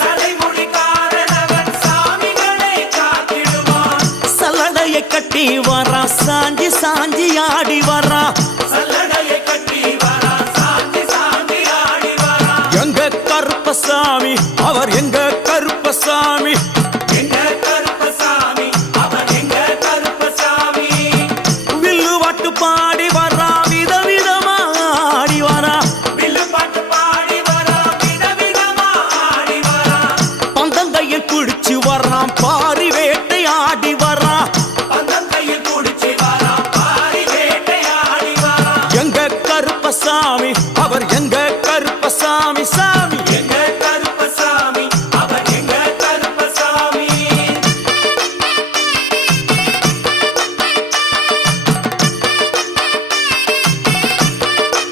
சடைமுடிக்காரனவன் சாமிகளை காத்திடுவான். சல்லடையை கட்டி வரா சாஞ்சி சாஞ்சி ஆடி வரா. எங்க கருப்பசாமி அவர் எங்க கருப்பசாமி. வில்லு பாட்டு பாடி வரா விதவிதமா ஆடி வரா. பந்தங்கையில் குடிச்சு வர்றான் பாரி வேட்டை ஆடி வரா. எங்க கருப்பசாமி அவர் எங்க கருப்பசாமி சாமி.